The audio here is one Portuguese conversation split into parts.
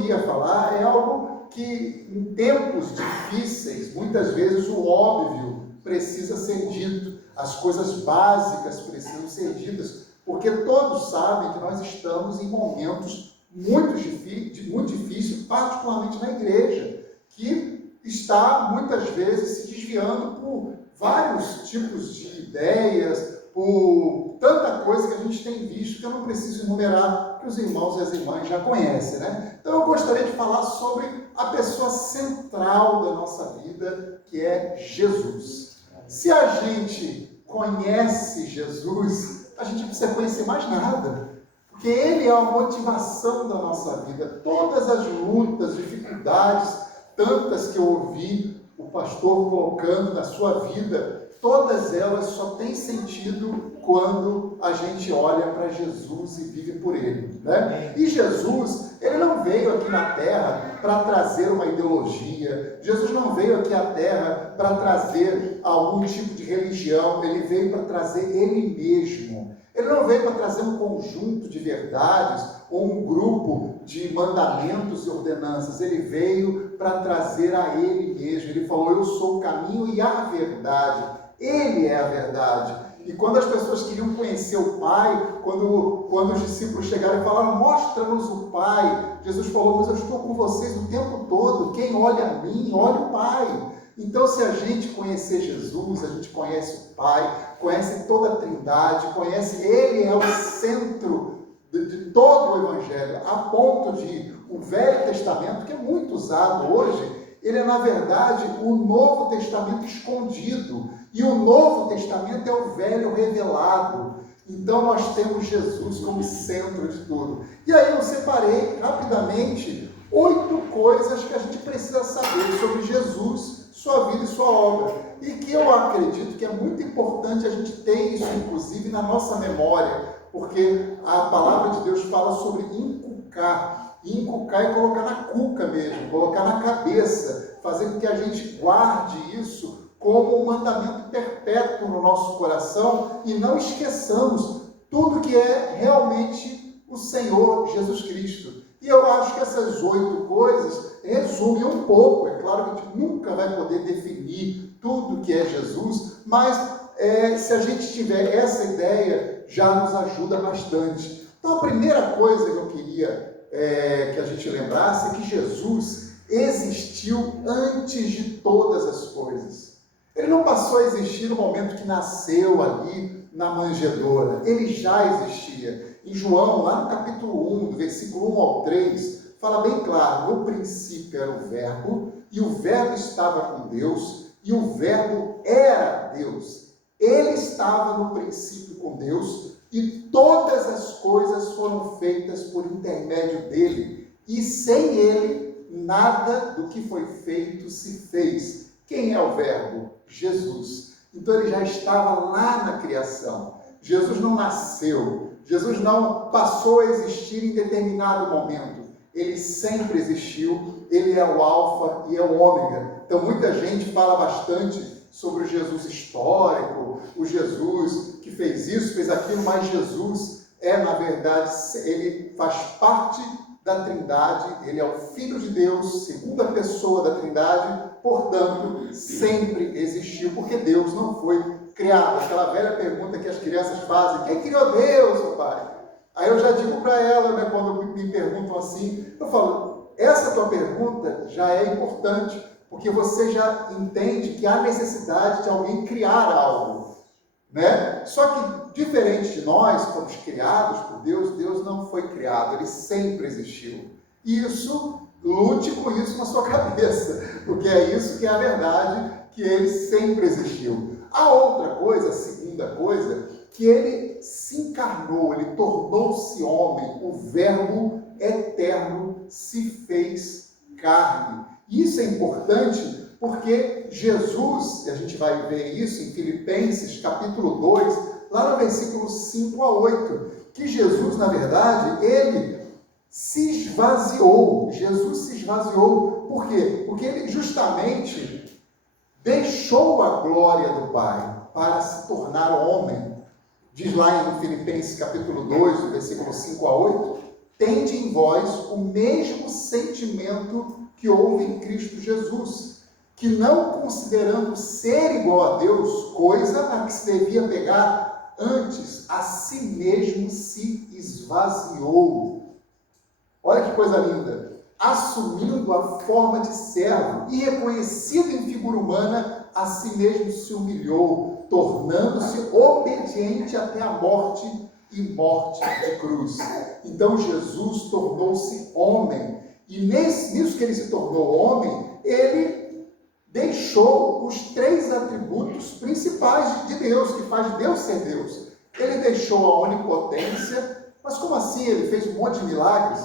queria falar é algo que, em tempos difíceis, muitas vezes o óbvio precisa ser dito, as coisas básicas precisam ser ditas, porque todos sabem que nós estamos em momentos muito difíceis, particularmente na igreja, que está muitas vezes se desviando por vários tipos de ideias, por tanta coisa que a gente tem visto, que eu não preciso enumerar, que os irmãos e as irmãs já conhecem, né? Então eu gostaria de falar sobre a pessoa central da nossa vida, que é Jesus. Se a gente conhece Jesus, a gente não precisa conhecer mais nada, porque Ele é a motivação da nossa vida. Todas as lutas, dificuldades, tantas que eu ouvi o pastor colocando na sua vida, todas elas só têm sentido quando a gente olha para Jesus e vive por Ele, né? E Jesus, Ele não veio aqui na Terra para trazer uma ideologia, Jesus não veio aqui à Terra para trazer algum tipo de religião, Ele veio para trazer Ele mesmo. Ele não veio para trazer um conjunto de verdades ou um grupo de mandamentos e ordenanças, Ele veio para trazer a Ele mesmo. Ele falou, eu sou o caminho e a verdade. Ele é a verdade. E quando as pessoas queriam conhecer o Pai, quando os discípulos chegaram e falaram, mostra-nos o Pai, Jesus falou, mas eu estou com vocês o tempo todo, quem olha a mim, olha o Pai. Então, se a gente conhecer Jesus, a gente conhece o Pai, conhece toda a Trindade, conhece, Ele é o centro de todo o Evangelho, a ponto de o Velho Testamento, que é muito usado hoje, ele é, na verdade, o Novo Testamento escondido. E o Novo Testamento é o Velho revelado. Então, nós temos Jesus como centro de tudo. E aí eu separei, rapidamente, 8 coisas que a gente precisa saber sobre Jesus, sua vida e sua obra. E que eu acredito que é muito importante a gente ter isso, inclusive, na nossa memória. Porque a palavra de Deus fala sobre inculcar. E inculcar é colocar na cuca mesmo, colocar na cabeça, fazer com que a gente guarde isso como um mandamento perpétuo no nosso coração e não esqueçamos tudo que é realmente o Senhor Jesus Cristo. E eu acho que essas 8 coisas resumem um pouco. É claro que a gente nunca vai poder definir tudo que é Jesus, mas se a gente tiver essa ideia, já nos ajuda bastante. Então, a primeira coisa que eu queria que a gente lembrasse é que Jesus existiu antes de todas as coisas. Ele não passou a existir no momento que nasceu ali na manjedoura. Ele já existia. Em João, lá no capítulo 1, do versículo 1 ao 3, fala bem claro, no princípio era o Verbo, e o Verbo estava com Deus, e o Verbo era Deus. Ele estava no princípio com Deus, e todas as coisas foram feitas por intermédio dele, e sem ele, nada do que foi feito se fez. Quem é o Verbo? Jesus. Então ele já estava lá na criação. Jesus não nasceu, Jesus não passou a existir em determinado momento. Ele sempre existiu, ele é o alfa e é o ômega. Então muita gente fala bastante sobre o Jesus histórico, o Jesus que fez isso, fez aquilo, mas Jesus na verdade, ele faz parte da Trindade, ele é o Filho de Deus, segunda pessoa da Trindade, portanto, sempre existiu, porque Deus não foi criado. Aquela velha pergunta que as crianças fazem, quem criou Deus, meu pai? Aí eu já digo para ela, né, quando me perguntam assim, eu falo, essa tua pergunta já é importante, porque você já entende que há necessidade de alguém criar algo, né? Só que, diferente de nós, fomos criados por Deus, Deus não foi criado, ele sempre existiu. Isso, lute com isso na sua cabeça, porque é isso que é a verdade, que ele sempre existiu. A outra coisa, a segunda coisa, que ele se encarnou, ele tornou-se homem, o Verbo eterno se fez carne. Isso é importante porque Jesus, e a gente vai ver isso em Filipenses capítulo 2, lá no versículo 5 a 8, que Jesus, na verdade, ele se esvaziou. Jesus se esvaziou. Por quê? Porque ele justamente deixou a glória do Pai para se tornar homem. Diz lá em Filipenses capítulo 2, do versículo 5 a 8, tende em vós o mesmo sentimento que houve em Cristo Jesus, que não considerando ser igual a Deus, coisa a que se devia pegar, antes a si mesmo se esvaziou. Olha que coisa linda! Assumindo a forma de servo e reconhecido em figura humana, a si mesmo se humilhou, tornando-se obediente até a morte e morte de cruz. Então Jesus tornou-se homem, e nisso que ele se tornou homem, ele deixou os 3 atributos principais de Deus, que faz Deus ser Deus. Ele deixou a onipotência, mas como assim? Ele fez um monte de milagres?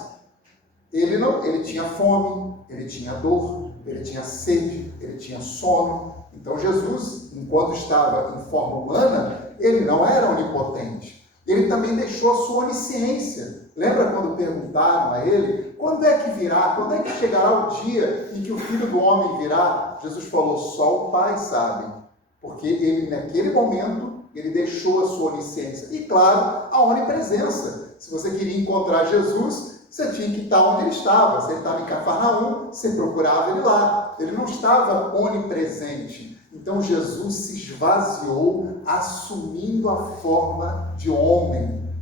Ele tinha fome, ele tinha dor, ele tinha sede, ele tinha sono. Então Jesus, enquanto estava em forma humana, ele não era onipotente. Ele também deixou a sua onisciência. Lembra quando perguntaram a ele, quando é que virá, quando é que chegará o dia em que o Filho do Homem virá? Jesus falou, só o Pai sabe, porque ele naquele momento, ele deixou a sua onisciência. E claro, a onipresença. Se você queria encontrar Jesus, você tinha que estar onde ele estava. Se ele estava em Cafarnaum, você procurava ele lá. Ele não estava onipresente. Então Jesus se esvaziou, assumindo a forma de homem,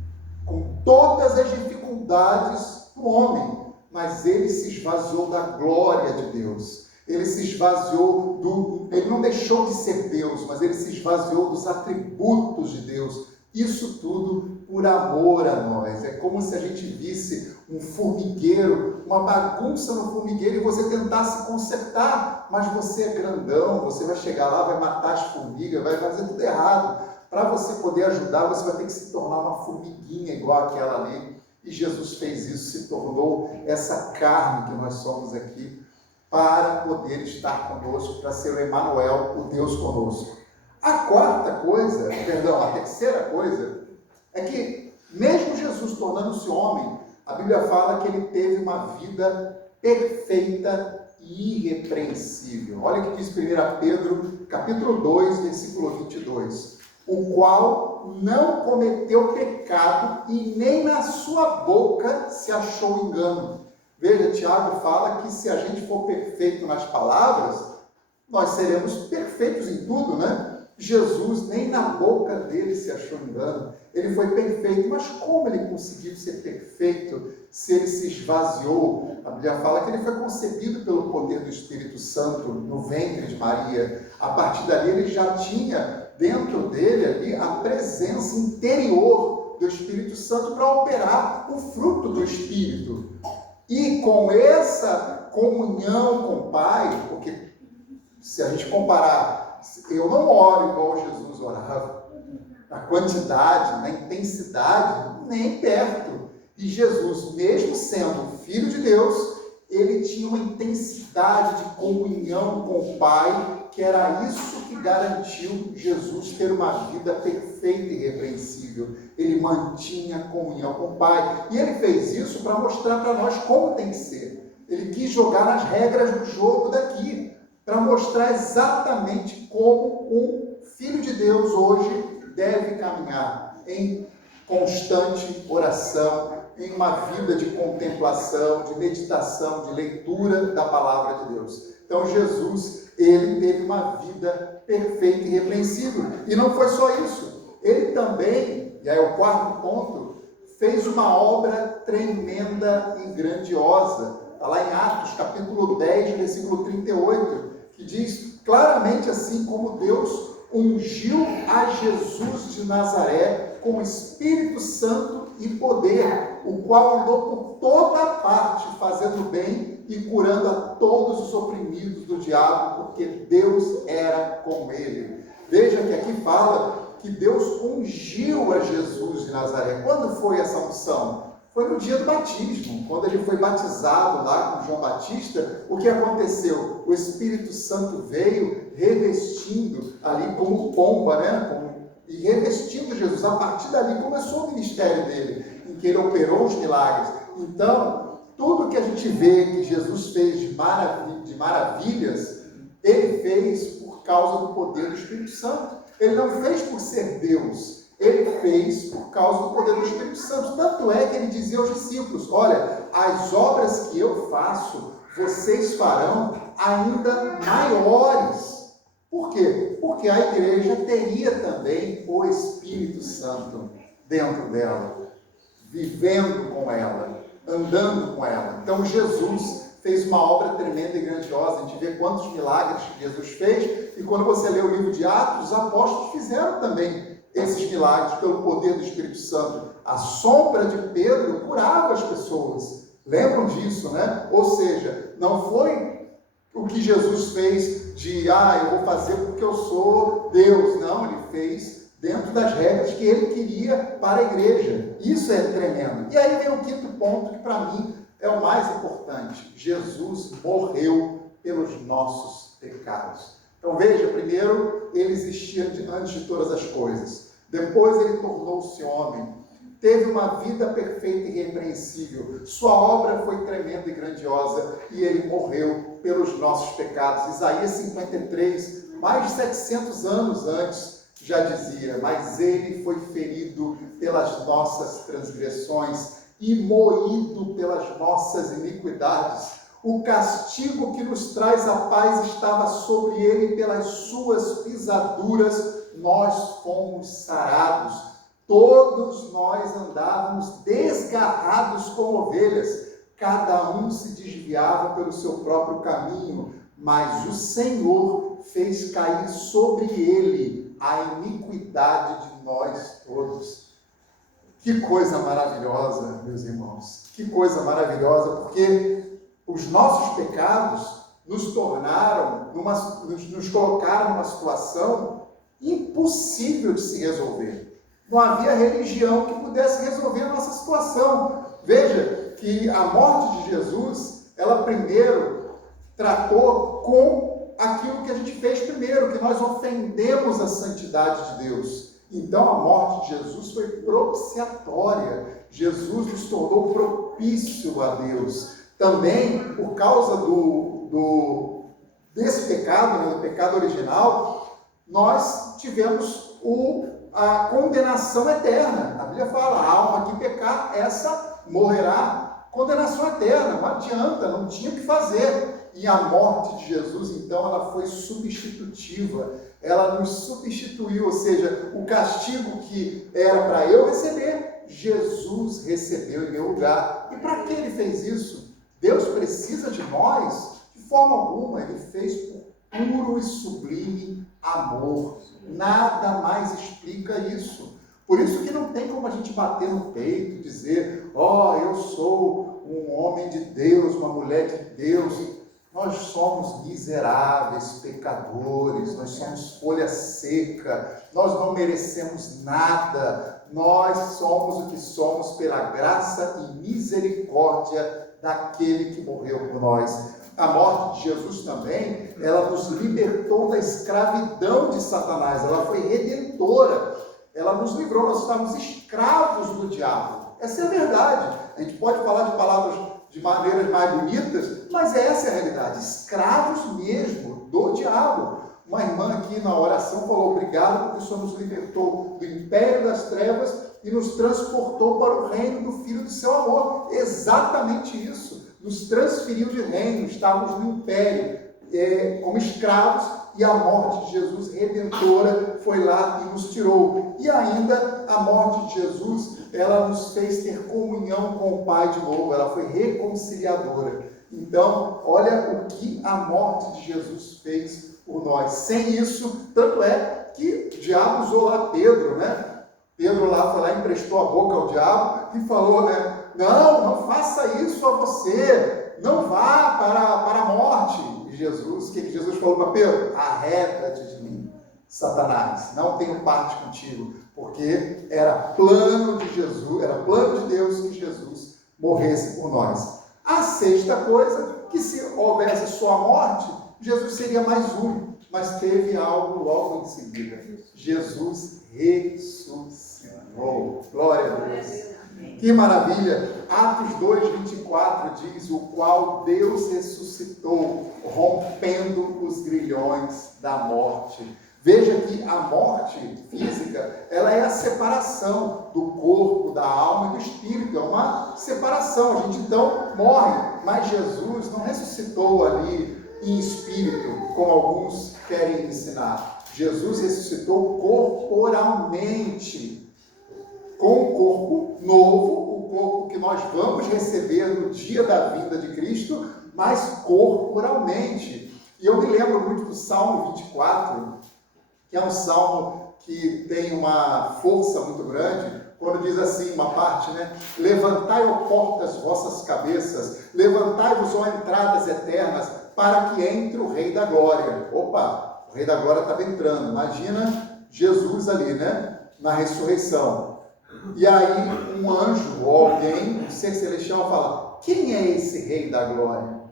com todas as dificuldades do homem, mas ele se esvaziou da glória de Deus. Ele se esvaziou ele não deixou de ser Deus, mas ele se esvaziou dos atributos de Deus. Isso tudo por amor a nós. É como se a gente visse um formigueiro, uma bagunça no formigueiro, e você tentasse consertar, mas você é grandão, você vai chegar lá, vai matar as formigas, vai fazer tudo errado. Para você poder ajudar, você vai ter que se tornar uma formiguinha igual aquela ali. E Jesus fez isso, se tornou essa carne que nós somos aqui, para poder estar conosco, para ser o Emanuel, o Deus conosco. A terceira coisa, é que mesmo Jesus tornando-se homem, a Bíblia fala que ele teve uma vida perfeita e irrepreensível. Olha o que diz 1 Pedro, capítulo 2, versículo 22. O qual não cometeu pecado e nem na sua boca se achou engano. Veja, Tiago fala que se a gente for perfeito nas palavras, nós seremos perfeitos em tudo, né? Jesus, nem na boca dele se achou engano. Ele foi perfeito, mas como ele conseguiu ser perfeito se ele se esvaziou? A Bíblia fala que ele foi concebido pelo poder do Espírito Santo no ventre de Maria. A partir dali ele já tinha dentro dele ali a presença interior do Espírito Santo para operar o fruto do Espírito. E com essa comunhão com o Pai, porque se a gente comparar, eu não oro igual Jesus orava, na quantidade, na intensidade, nem perto. E Jesus, mesmo sendo Filho de Deus, ele tinha uma intensidade de comunhão com o Pai, que era isso que garantiu Jesus ter uma vida perfeita e irrepreensível. Ele mantinha comunhão com o Pai. E ele fez isso para mostrar para nós como tem que ser. Ele quis jogar nas regras do jogo daqui, para mostrar exatamente como um Filho de Deus hoje deve caminhar em constante oração, em uma vida de contemplação, de meditação, de leitura da palavra de Deus. Então Jesus, ele teve uma vida perfeita e irrepreensível. E não foi só isso. Ele também, e aí é o quarto ponto, fez uma obra tremenda e grandiosa. Está lá em Atos, capítulo 10, versículo 38, que diz claramente assim como Deus ungiu a Jesus de Nazaré com Espírito Santo e poder, o qual andou por toda parte, fazendo bem e curando a todos os oprimidos do diabo, porque Deus era com ele. Veja que aqui fala que Deus ungiu a Jesus de Nazaré. Quando foi essa unção? Foi no dia do batismo, quando ele foi batizado lá com João Batista. O que aconteceu? O Espírito Santo veio revestindo ali como pomba, né? E revestindo Jesus. A partir dali começou o ministério dele, em que ele operou os milagres. Então, tudo que a gente vê que Jesus fez de maravilhas, ele fez por causa do poder do Espírito Santo. Ele não fez por ser Deus, Ele fez por causa do poder do Espírito Santo. Tanto é que ele dizia aos discípulos: olha, as obras que eu faço, vocês farão ainda maiores. Por quê? Porque a igreja teria também o Espírito Santo dentro dela, vivendo com ela, andando com ela. Então Jesus fez uma obra tremenda e grandiosa. A gente vê quantos milagres Jesus fez, e quando você lê o livro de Atos, os apóstolos fizeram também esses milagres pelo poder do Espírito Santo. A sombra de Pedro curava as pessoas. Lembram disso, né? Ou seja, não foi o que Jesus fez de, eu vou fazer porque eu sou Deus. Não, ele fez dentro das regras que ele queria para a igreja. Isso é tremendo. E aí vem o quinto ponto, que para mim é o mais importante. Jesus morreu pelos nossos pecados. Então veja, primeiro, ele existia antes de todas as coisas. Depois ele tornou-se homem. Teve uma vida perfeita e irrepreensível. Sua obra foi tremenda e grandiosa, e ele morreu pelos nossos pecados. Isaías 53, mais de 700 anos antes, já dizia: mas ele foi ferido pelas nossas transgressões e moído pelas nossas iniquidades. O castigo que nos traz a paz estava sobre ele, pelas suas pisaduras nós fomos sarados. Todos nós andávamos desgarrados como ovelhas, cada um se desviava pelo seu próprio caminho, mas o Senhor fez cair sobre ele a iniquidade de nós todos. Que coisa maravilhosa, meus irmãos, que coisa maravilhosa, porque os nossos pecados nos colocaram numa situação impossível de se resolver. Não havia religião que pudesse resolver a nossa situação. Veja que a morte de Jesus, ela primeiro tratou com aquilo que a gente fez primeiro, que nós ofendemos a santidade de Deus. Então a morte de Jesus foi propiciatória. Jesus nos tornou propício a Deus. Também, por causa desse pecado, né, do pecado original, nós tivemos a condenação eterna. A Bíblia fala: a alma que pecar, essa morrerá. Condenação eterna, não adianta, não tinha o que fazer. E a morte de Jesus, então, ela foi substitutiva. Ela nos substituiu, ou seja, o castigo que era para eu receber, Jesus recebeu em meu lugar. E para que ele fez isso? Deus precisa de nós? De forma alguma. Ele fez por puro e sublime amor. Nada mais explica isso. Por isso que não tem como a gente bater no peito e dizer: eu sou um homem de Deus, uma mulher de Deus. Nós somos miseráveis, pecadores, nós somos folha seca, nós não merecemos nada. Nós somos o que somos pela graça e misericórdia daquele que morreu por nós. A morte de Jesus também, ela nos libertou da escravidão de Satanás, ela foi redentora, ela nos livrou, nós estávamos escravos do diabo. Essa é a verdade. A gente pode falar de palavras de maneiras mais bonitas, mas essa é a realidade, escravos mesmo do diabo. Uma irmã aqui na oração falou: obrigado porque o Senhor nos libertou do império das trevas e nos transportou para o reino do Filho do seu amor. Exatamente isso. Nos transferiu de reino, estávamos no império, como escravos, e a morte de Jesus redentora foi lá e nos tirou. E ainda a morte de Jesus, ela nos fez ter comunhão com o Pai de novo, ela foi reconciliadora. Então, olha o que a morte de Jesus fez por nós. Sem isso, tanto é que o diabo usou lá Pedro, né? Pedro lá foi lá, emprestou a boca ao diabo e falou, né? Não faça isso a você, não vá para a morte. E Jesus, o que Jesus falou para Pedro? Arreda-te de mim, Satanás, não tenho parte contigo, porque era plano de Jesus, era plano de Deus que Jesus morresse por nós. A sexta coisa, que se houvesse só a morte, Jesus seria mais um, mas teve algo logo em seguida. Jesus ressuscitou. Glória a Deus. Que maravilha! Atos 2:24 diz: o qual Deus ressuscitou, rompendo os grilhões da morte. Veja que a morte física, ela é a separação do corpo, da alma e do espírito, é uma separação, a gente então morre, mas Jesus não ressuscitou ali em espírito, como alguns querem ensinar. Jesus ressuscitou corporalmente, com um corpo novo, o corpo que nós vamos receber no dia da vinda de Cristo, mas corporalmente. E eu me lembro muito do Salmo 24, que é um salmo que tem uma força muito grande, quando diz assim, uma parte, né? Levantai, ó portas, vossas cabeças, levantai-vos, ó entradas eternas, para que entre o Rei da Glória. Opa, o Rei da Glória estava entrando. Imagina Jesus ali, né? Na ressurreição. E aí um anjo ou alguém, um ser celestial, fala: quem é esse Rei da Glória?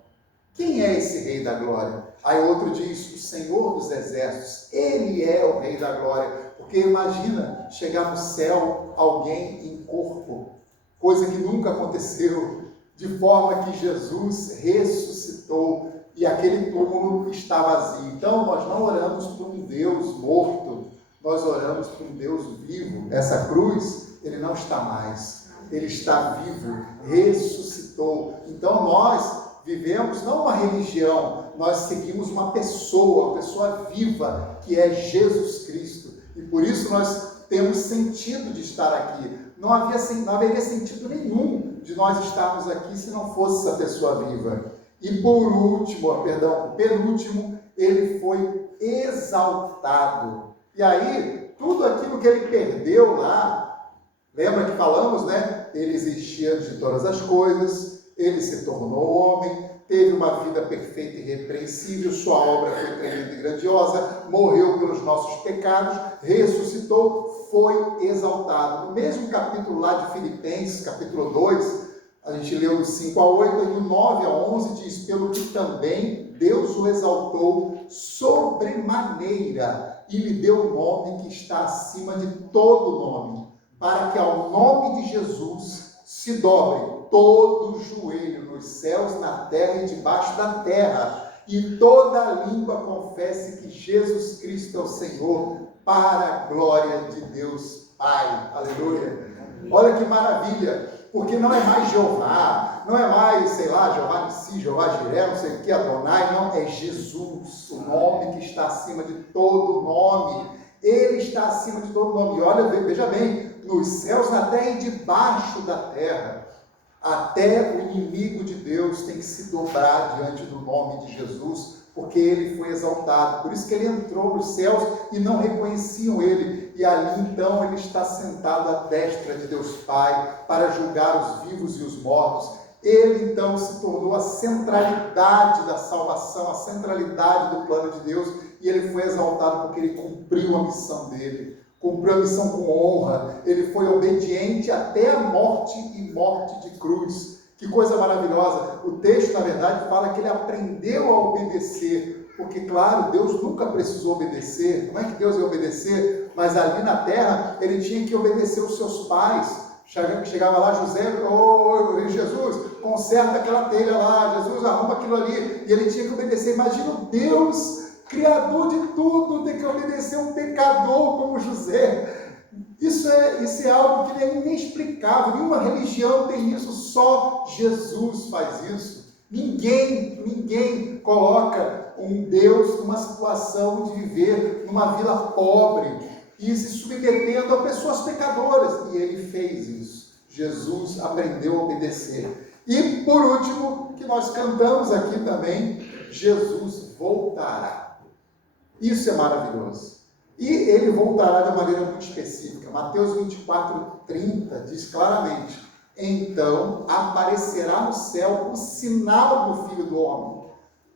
Quem é esse Rei da Glória? Aí outro diz: o Senhor dos Exércitos, Ele é o Rei da Glória. Porque imagina chegar no céu alguém em corpo, coisa que nunca aconteceu, de forma que Jesus ressuscitou e aquele túmulo está vazio. Então nós não oramos por um Deus morto, nós oramos por um Deus vivo. Essa cruz, Ele não está mais, Ele está vivo, ressuscitou. Então nós vivemos não uma religião, nós seguimos uma pessoa viva, que é Jesus Cristo. E por isso nós temos sentido de estar aqui. Não haveria sentido nenhum de nós estarmos aqui se não fosse essa pessoa viva. E o penúltimo, ele foi exaltado. E aí, tudo aquilo que ele perdeu lá, lembra que falamos, né? Ele existia de todas as coisas, ele se tornou homem, teve uma vida perfeita e irrepreensível, sua obra foi tremenda e grandiosa, morreu pelos nossos pecados, ressuscitou, foi exaltado. No mesmo capítulo lá de Filipenses, capítulo 2, a gente leu do 5 a 8, e do 9 a 11 diz: pelo que também Deus o exaltou sobremaneira e lhe deu o nome que está acima de todo nome, para que ao nome de Jesus se dobre todo o joelho nos céus, na terra e debaixo da terra, e toda língua confesse que Jesus Cristo é o Senhor, para a glória de Deus Pai. Aleluia! Olha que maravilha, porque não é mais Jeová, não é mais, sei lá, Jeová Nissi, Jeová Jiré, não sei o que, Adonai, não, é Jesus, o nome que está acima de todo nome. Ele está acima de todo nome. E olha, veja bem, nos céus, na terra e debaixo da terra. Até o inimigo de Deus tem que se dobrar diante do nome de Jesus, porque ele foi exaltado. Por isso que ele entrou nos céus e não reconheciam ele. E ali então ele está sentado à destra de Deus Pai para julgar os vivos e os mortos. Ele então se tornou a centralidade da salvação, a centralidade do plano de Deus, e ele foi exaltado porque ele cumpriu a missão dele. Cumpriu a missão com honra, ele foi obediente até a morte e morte de cruz. Que coisa maravilhosa! O texto, na verdade, fala que ele aprendeu a obedecer, porque, claro, Deus nunca precisou obedecer. Como é que Deus ia obedecer? Mas ali na terra, ele tinha que obedecer os seus pais. Chegava lá José: ô Jesus, conserta aquela telha lá, Jesus, arruma aquilo ali, e ele tinha que obedecer. Imagina o Deus Criador de tudo, tem que obedecer um pecador como José. Isso é algo que é inexplicável. Nenhuma religião tem isso, só Jesus faz isso. Ninguém coloca um Deus numa situação de viver numa vila pobre e se submetendo a pessoas pecadoras. E ele fez isso. Jesus aprendeu a obedecer. E por último, que nós cantamos aqui também, Jesus voltará. Isso é maravilhoso. E ele voltará de maneira muito específica. Mateus 24:30 diz claramente: então aparecerá no céu o sinal do Filho do Homem.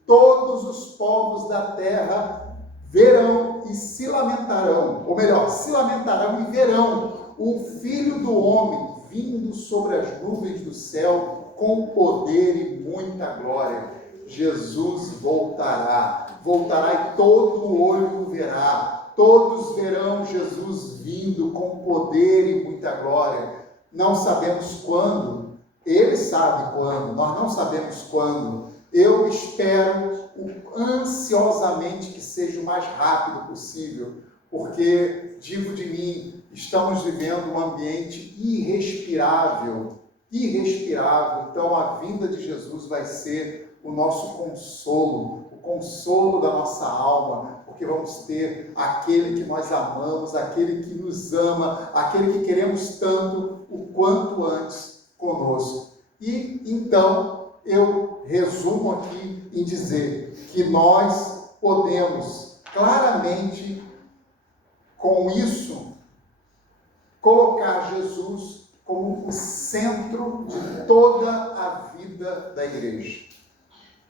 Todos os povos da terra verão e se lamentarão, ou melhor, se lamentarão e verão o Filho do Homem vindo sobre as nuvens do céu com poder e muita glória. Jesus voltará e todo olho o verá, todos verão Jesus vindo com poder e muita glória. Não sabemos quando, ele sabe quando, nós não sabemos quando. Eu espero ansiosamente que seja o mais rápido possível, porque, digo de mim, estamos vivendo um ambiente irrespirável. Então a vinda de Jesus vai ser o nosso consolo, o consolo da nossa alma, porque vamos ter aquele que nós amamos, aquele que nos ama, aquele que queremos tanto o quanto antes conosco. E então eu resumo aqui em dizer que nós podemos claramente, com isso, colocar Jesus como o centro de toda a vida da igreja.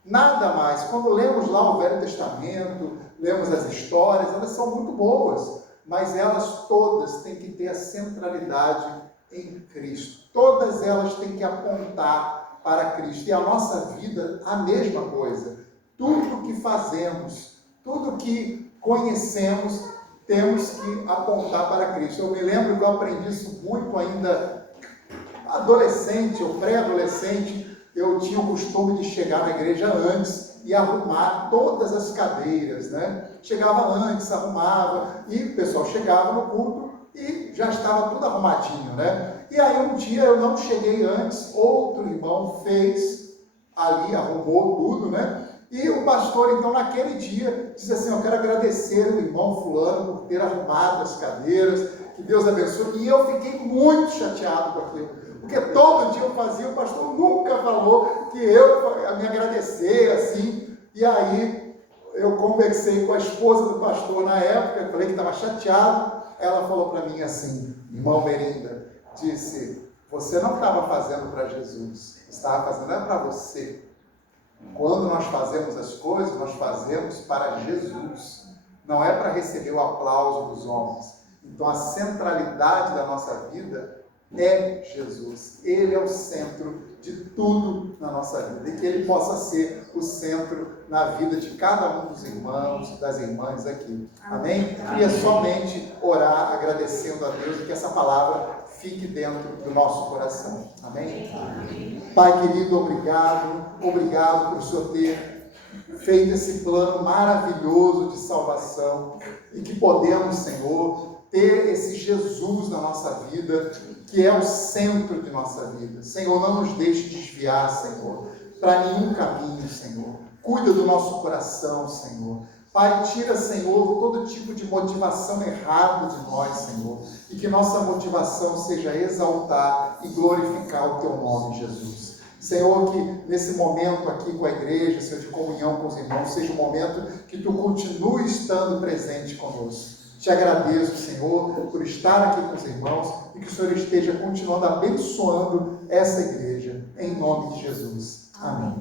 Nada mais. Quando lemos lá o Velho Testamento, lemos as histórias, elas são muito boas, mas elas todas têm que ter a centralidade em Cristo. Todas elas têm que apontar para Cristo. E a nossa vida, a mesma coisa. Tudo que fazemos, tudo que conhecemos, temos que apontar para Cristo. Eu me lembro que eu aprendi isso muito ainda adolescente ou pré-adolescente. Eu tinha o costume de chegar na igreja antes e arrumar todas as cadeiras, né? Chegava antes, arrumava, e o pessoal chegava no culto e já estava tudo arrumadinho, né? E aí um dia eu não cheguei antes, outro irmão fez ali, arrumou tudo, né? E o pastor, então, naquele dia, disse assim: eu quero agradecer o irmão fulano por ter arrumado as cadeiras, que Deus abençoe. E eu fiquei muito chateado com aquilo, porque todo dia eu fazia, o pastor nunca falou que eu ia me agradecer, assim. E aí eu conversei com a esposa do pastor na época, eu falei que estava chateado. Ela falou para mim assim: irmão Merinda, disse, você não estava fazendo para Jesus, estava fazendo para você. Quando nós fazemos as coisas, nós fazemos para Jesus, não é para receber o aplauso dos homens. Então a centralidade da nossa vida é Jesus. Ele é o centro de tudo na nossa vida, e que Ele possa ser o centro na vida de cada um dos irmãos, das irmãs aqui. Amém? Queria somente orar agradecendo a Deus e que essa palavra fique dentro do nosso coração. Amém? Pai querido, obrigado por o Senhor ter feito esse plano maravilhoso de salvação, e que podemos, Senhor, ter esse Jesus na nossa vida, que é o centro de nossa vida. Senhor, não nos deixe desviar, Senhor, para nenhum caminho, Senhor. Cuida do nosso coração, Senhor. Pai, tira, Senhor, todo tipo de motivação errada de nós, Senhor, e que nossa motivação seja exaltar e glorificar o Teu nome, Jesus. Senhor, que nesse momento aqui com a igreja, Senhor, de comunhão com os irmãos, seja um momento que Tu continue estando presente conosco. Te agradeço, Senhor, por estar aqui com os irmãos, e que o Senhor esteja continuando abençoando essa igreja, em nome de Jesus. Amém.